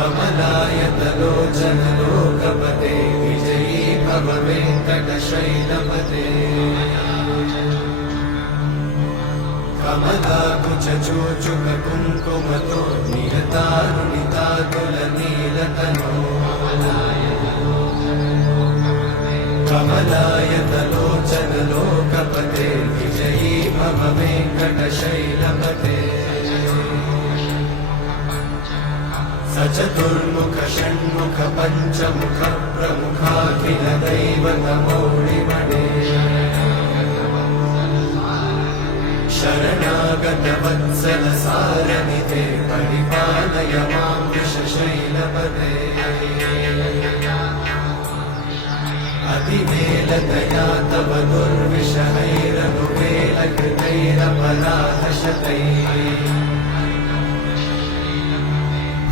कमलायतलोचन लोकपते विजयी भव वेङ्कटशैलपते कमलाकुचूचुक कुङ्कुमतो नियतारुणितातुलनीलतनो कमलायतलोचन लोकपते विजयी भव वेङ्कटशैलपते सचतुर्मुख षण्मुख पञ्चमुख प्रमुखाखिल दैवतमौलिमणे शरणागत वत्सल सारनिधे परिपालय मां वृषशैलपते अतिवेलतया तव दुर्विषहैरनुवेलकृतैरपराधशतैः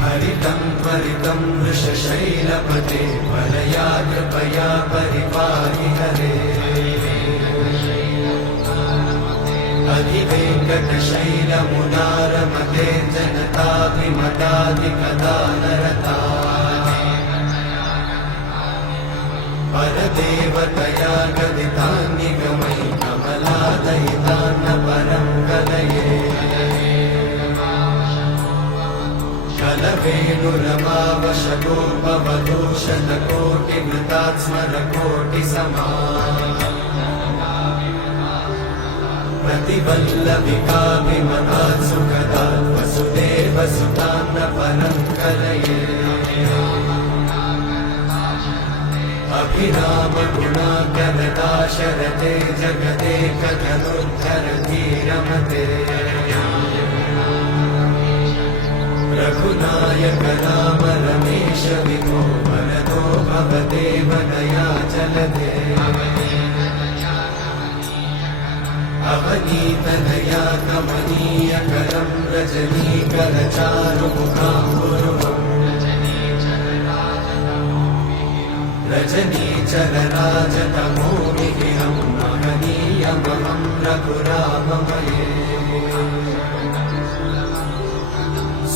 हरितं त्वरितं वृषशैलपते परया कृपया परिपाहि हरे अधिवेङ्कटशैलमुदारमते जनताभिमताधिकदानरता परदेवतया गदितान्निगमै कमलादयितान्न परं कलये कलवेणुरमावशतोपवधूषतकोटिवृतात् स्मरकोटिसमा प्रतिवल्लभिकाभिमतात् सुखदात् वसुदेवसुतान्न परं कलये अभिरामगुणाकरदाशरथे जगदेकधनुर्धरधीरमते रघुनायक राम रमेश विभो वरदो भवदेव दयाचलते अवनीतनया कमनीयकरं रजनीकरचारुमुखाम्बुरुहम् रजनीचरराजतमोमिहिरं महनीयमहं रघुराममये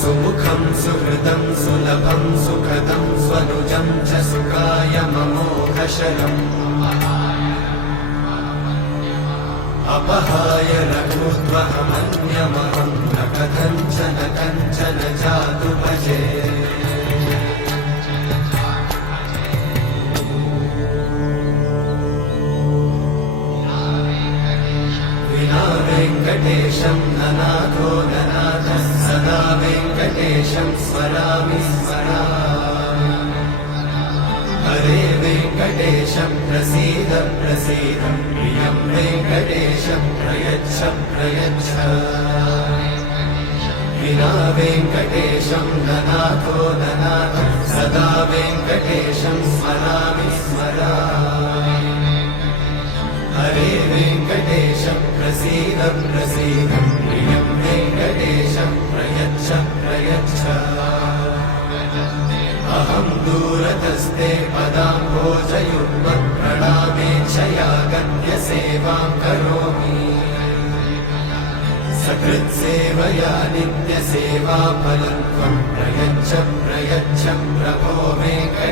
सुमुखं सुहृदं सुलभं सुखदं स्वनुजं च सुखाय ममोघशरम् अपहाय रघुत्वहमन्यमहं न कथञ्चन कञ्चन जातु भजे विना वेङ्कटेशं ननाथो ननाथः सदा वेङ्कटेशं स्मरामि स्मरामि हरे वेङ्कटेशं प्रसीद प्रसीद प्रियं वेङ्कटेशं प्रयच्छ प्रयच्छ विना वेङ्कटेशं ननाथो ननाथः सदा वेङ्कटेशं स्मरामि स्मरामि हरे वेङ्कटेशं प्रसीद प्रसीद प्रियं वेङ्कटेशं प्रयच्छ प्रयच्छ अहं दूरतस्ते पदाम्भोजयुग्मं प्रणामेच्छया गद्य सेवां करोमि सकृत्सेवया नित्यसेवाफलं त्वं प्रयच्छ प्रयच्छ प्रभो वेङ्कटेश